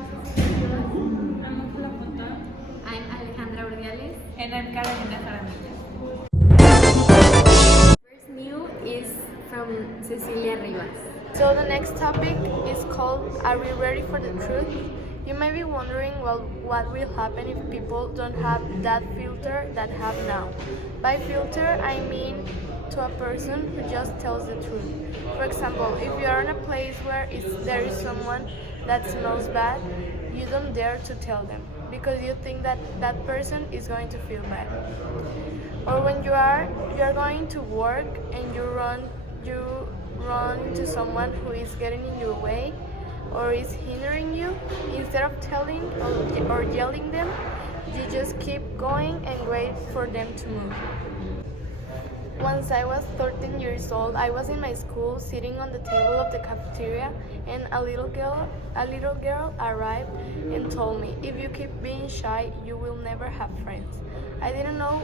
I'm Ángela Fontan. I'm Alejandra Urdiales. And I'm Carolina Jaramillo. First new is from Cecilia Rivas. So the next topic is called Are we ready for the truth? You may be wondering, well, what will happen if people don't have that filter that have now? By filter, I mean to a person who just tells the truth. For example, if you are in a place where there is someone that smells bad, you don't dare to tell them because you think that that person is going to feel bad. Or when you are going to work and you run into someone who is getting in your way or is hindering you, instead of telling or yelling them, you just keep going and wait for them to move. Once I was 13 years old, I was in my school sitting on the table of the cafeteria, and a little girl arrived and told me, if you keep being shy, you will never have friends. I didn't know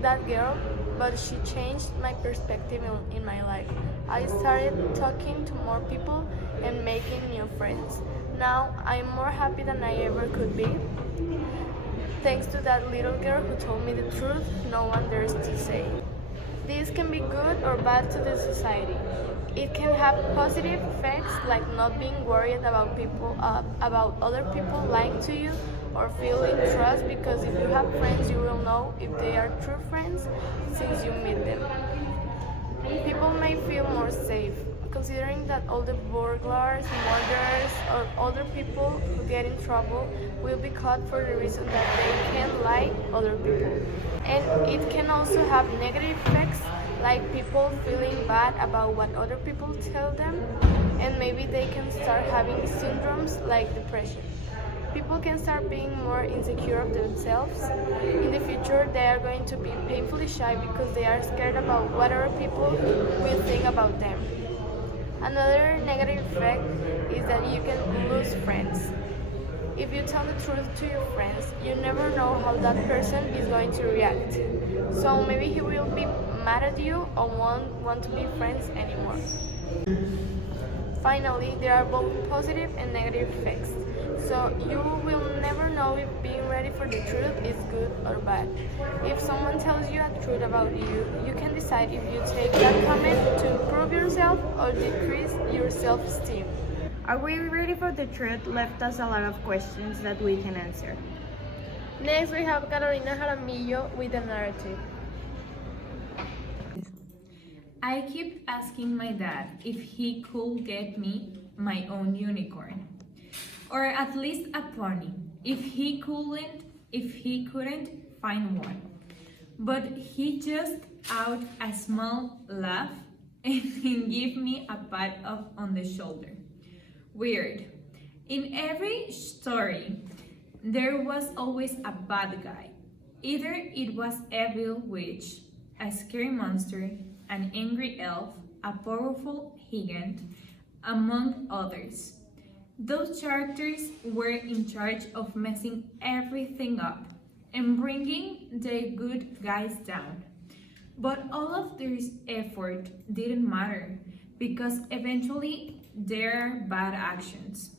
that girl, but she changed my perspective in my life. I started talking to more people and making new friends. Now I'm more happy than I ever could be. Thanks to that little girl who told me the truth no one dares to say. This can be good or bad to the society. It can have positive effects like not being worried about other people lying to you or feeling trust, because if you have friends you will know if they are true friends since you meet them. People may feel more safe, considering that all the burglars, murderers, or other people who get in trouble will be caught for the reason that they can lie other people. And it can also have negative effects, like people feeling bad about what other people tell them, and maybe they can start having syndromes like depression. People can start being more insecure of themselves. In the future, they are going to be painfully shy because they are scared about what other people will think about them. Another negative effect is that you can lose friends. If you tell the truth to your friends, you never know how that person is going to react. So maybe he will be mad at you or won't want to be friends anymore. Finally, there are both positive and negative effects. So you will never know if being ready for the truth is good or bad. If someone tells you a truth about you, you can decide if you take that comment to improve yourself or decrease your self-esteem. Are we ready for the truth? Left us a lot of questions that we can answer. Next, we have Carolina Jaramillo with a narrative. I keep asking my dad if he could get me my own unicorn, or at least a pony, if he couldn't find one. But he just out a small laugh and then give me a pat on the shoulder. Weird. In every story, there was always a bad guy. Either it was evil witch, a scary monster, an angry elf, a powerful gigant, among others. Those characters were in charge of messing everything up and bringing the good guys down. But all of their effort didn't matter, because eventually their bad actions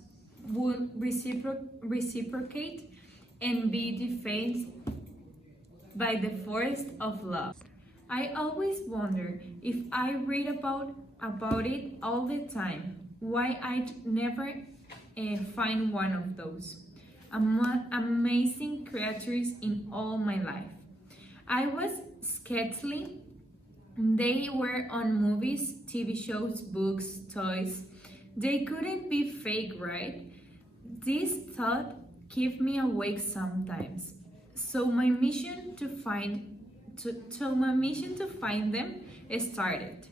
would reciprocate and be defaced by the force of love. I always wonder, if I read about it all the time, why I'd never find one of those amazing creatures in all my life. I was scarcely. They were on movies, TV shows, books, toys. They couldn't be fake, right? This thought keeps me awake sometimes. So my mission to find them started.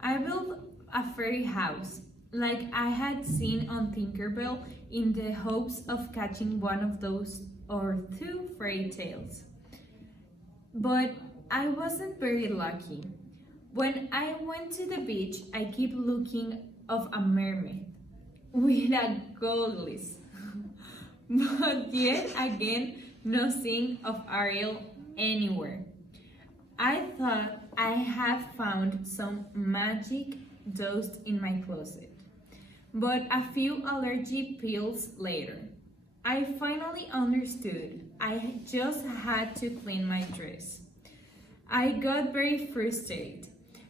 I built a fairy house, like I had seen on Tinkerbell, in the hopes of catching one of those or two fairy tales. But I wasn't very lucky. When I went to the beach, I kept looking of a mermaid with a gold list. But yet again, no sign of Ariel anywhere. I thought I had found some magic dust in my closet. but a few allergy pills later, I finally understood. I just had to clean my dress. I got very frustrated.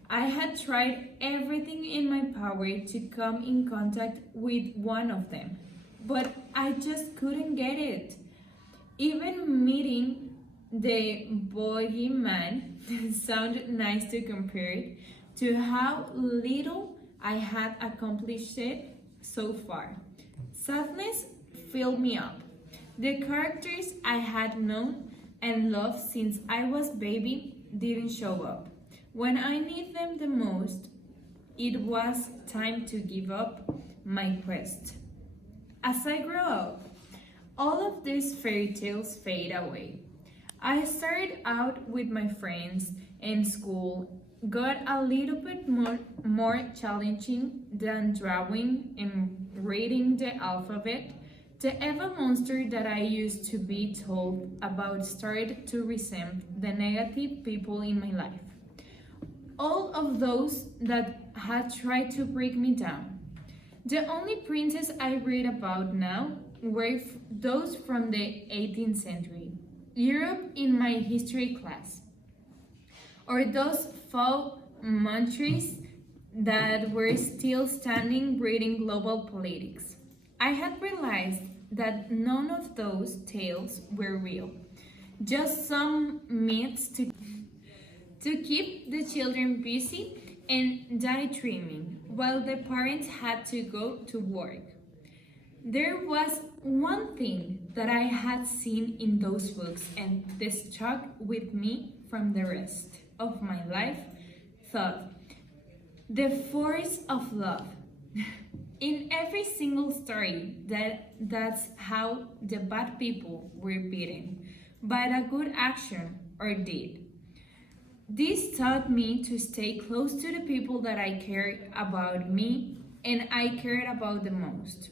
I had tried everything in my power to come in contact with one of them, but I just couldn't get it. Even meeting the boogeyman sounded nice to compare it to how little I had accomplished it so far. Sadness filled me up. The characters I had known and loved since I was baby didn't show up. When I need them the most, it was time to give up my quest. As I grow up, all of these fairy tales fade away. I started out with my friends in school, got a little bit more challenging than drawing and reading the alphabet. The evil monster that I used to be told about started to resent the negative people in my life. All of those that had tried to break me down. The only princes I read about now were those from the 18th century, Europe in my history class, or those faux montres that were still standing reading global politics. I had realized that none of those tales were real, just some myths to keep the children busy and daydreaming while the parents had to go to work. There was one thing that I had seen in those books and that stuck with me from the rest of my life, thought, the force of love. In every single story, that's how the bad people were beaten by a good action or deed. This taught me to stay close to the people that I cared about me and I cared about the most.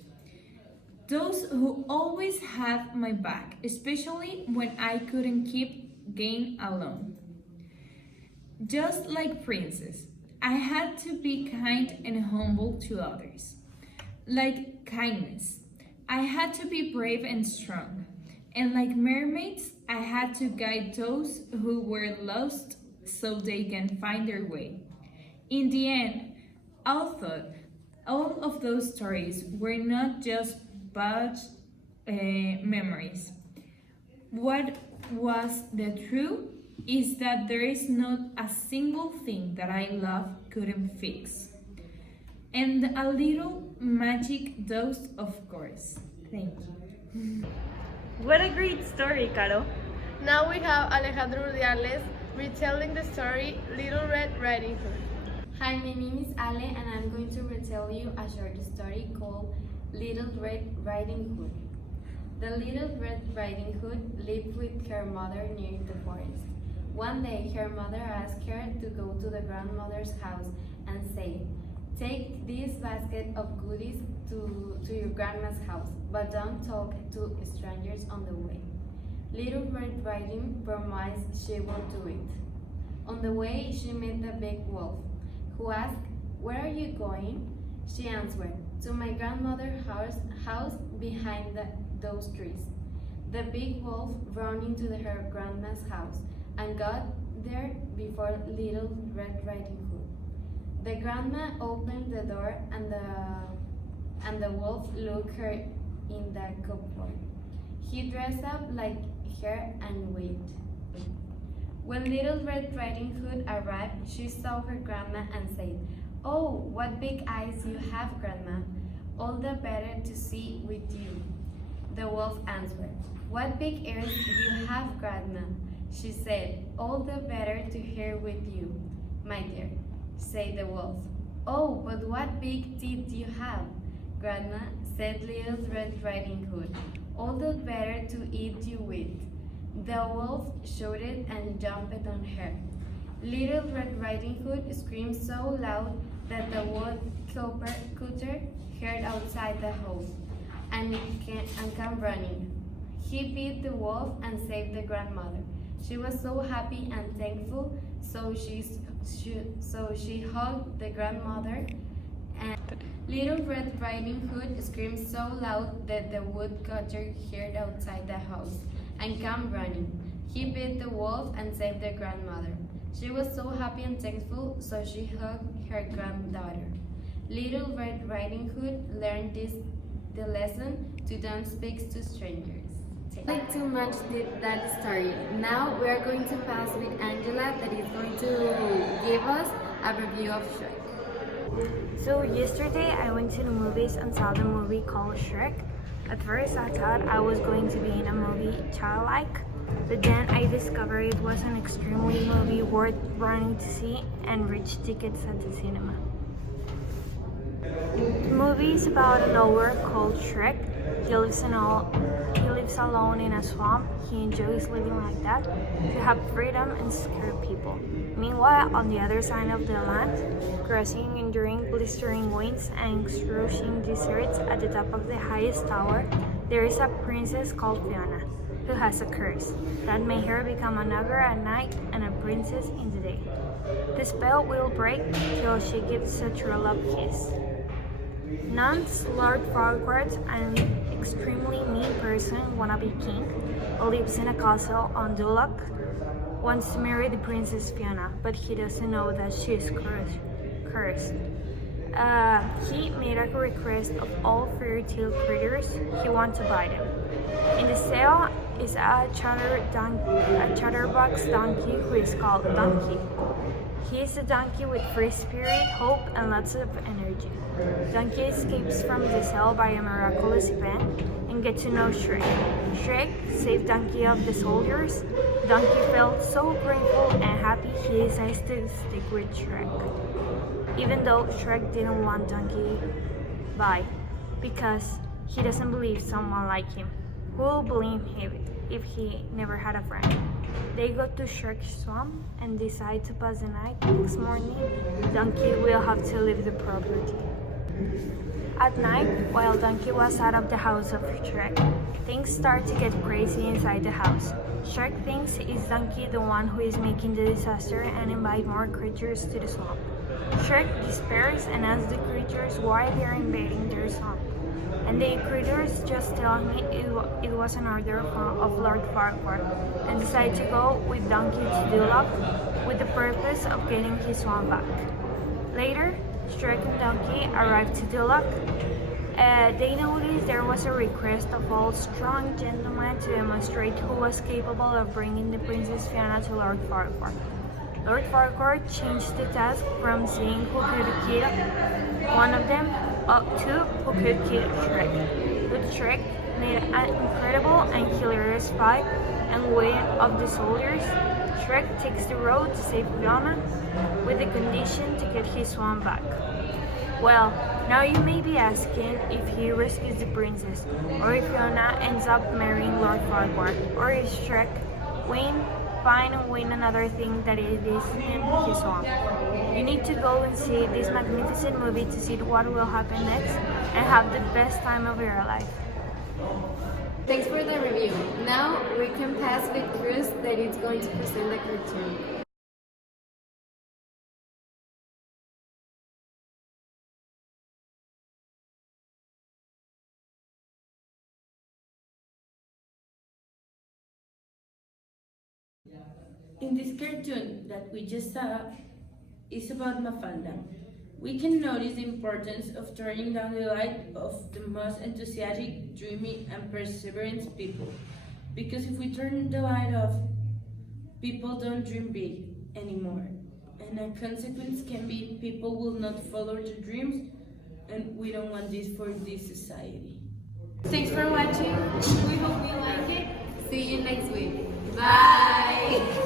Those who always had my back, especially when I couldn't keep going alone. Just like Princess, I had to be kind and humble to others. Like kindness, I had to be brave and strong. And like mermaids, I had to guide those who were lost so they can find their way. In the end, I thought all of those stories were not just bad memories. What was the truth is that there is not a single thing that I love couldn't fix. And a little magic dose, of course. Thank you. What a great story, Caro. Now we have Alejandro Urdiales retelling the story Little Red Riding Hood. Hi, my name is Ale and I'm going to retell you a short story called Little Red Riding Hood. The Little Red Riding Hood lived with her mother near the forest. One day, her mother asked her to go to the grandmother's house and say, "Take this basket of goodies to your grandma's house, but don't talk to strangers on the way." Little Red Riding promised she would do it. On the way, she met the big wolf, who asked, "Where are you going?" She answered, "To my grandmother's house behind those trees." The big wolf ran into her grandma's house and got there before Little Red Riding Hood. The grandma opened the door and the wolf looked her in the cupboard. He dressed up like her and waited. When Little Red Riding Hood arrived, she saw her grandma and said, "Oh, what big eyes you have, Grandma! All the better to see with you." The wolf answered, "What big ears you have, Grandma!" She said, "All the better to hear with you, my dear," said the wolf. "Oh, but what big teeth you have, Grandma," said Little Red Riding Hood. "All the better to eat you with." The wolf shouted and jumped on her. Little Red Riding Hood screamed so loud that the woodcutter heard outside the house and came running. He beat the wolf and saved the grandmother. She was so happy and thankful, so she hugged the grandmother and Little Red Riding Hood screamed so loud that the woodcutter heard outside the house and came running. He beat the wolf and saved their grandmother. She was so happy and thankful, so she hugged her granddaughter. Little Red Riding Hood learned the lesson to don't speak to strangers. Like too much did that story. Now we are going to pass with Angela that is going to give us a review of Shrek. So yesterday I went to the movies and saw the movie called Shrek. At first I thought I was going to be in a movie childlike, but then I discovered it was an extremely movie worth running to see and reach tickets at the cinema. The movie is about an ogre called Shrek. He lives alone in a swamp. He enjoys living like that, to have freedom and scare people. Meanwhile, on the other side of the land, crossing enduring blistering winds and excruciating deserts at the top of the highest tower, there is a princess called Fiona, who has a curse that made her become an ogre at night and a princess in the day. The spell will break till she gives a true love kiss. Nance, Lord Farquaad, an extremely mean person, wannabe king, who lives in a castle on Duloc, wants to marry the princess Fiona, but he doesn't know that she is cursed. He made a request of all fairy tale creatures. He wants to buy them. In the sale is a chatterbox donkey who is called Donkey. He is a donkey with free spirit, hope, and lots of energy. Donkey escapes from the cell by a miraculous event and gets to know Shrek. Shrek saved Donkey of the soldiers. Donkey felt so grateful and happy he decides to stick with Shrek, even though Shrek didn't want Donkey by, because he doesn't believe someone like him. Who will believe him if he never had a friend? They go to Shrek's swamp and decide to pass the night. Next morning, Donkey will have to leave the property. At night, while Donkey was out of the house of Shrek, things start to get crazy inside the house. Shrek thinks it's Donkey the one who is making the disaster and invite more creatures to the swamp. Shrek despairs and asks the creatures why they are invading their swamp. And the creatures just tell him it was an order of Lord Farquaad and decide to go with Donkey to Duloc with the purpose of getting his swamp back. Later, Shrek and Donkey arrive to Duloc. They noticed there was a request of all strong gentlemen to demonstrate who was capable of bringing the Princess Fiona to Lord Farquaad. Lord Farquaad changed the task from seeing who could kill one of them up to who could kill Shrek. But Shrek made an incredible and hilarious fight and win of the soldiers. Shrek takes the road to save Fiona with the condition to get his swan back. Well, now you may be asking if he rescues the princess, or if Fiona ends up marrying Lord Farquaad, or if Shrek find and win another thing that it is in his swamp. You need to go and see this magnificent movie to see what will happen next and have the best time of your life. Thanks for the review. Now we can pass with Cruz that is going to present the cartoon. In this cartoon that we just saw is about Mafalda. We can notice the importance of turning down the light of the most enthusiastic, dreamy, and perseverant people. Because if we turn the light off, people don't dream big anymore. And a consequence can be people will not follow their dreams, and we don't want this for this society. Thanks for watching. We hope you like it. See you next week. Bye!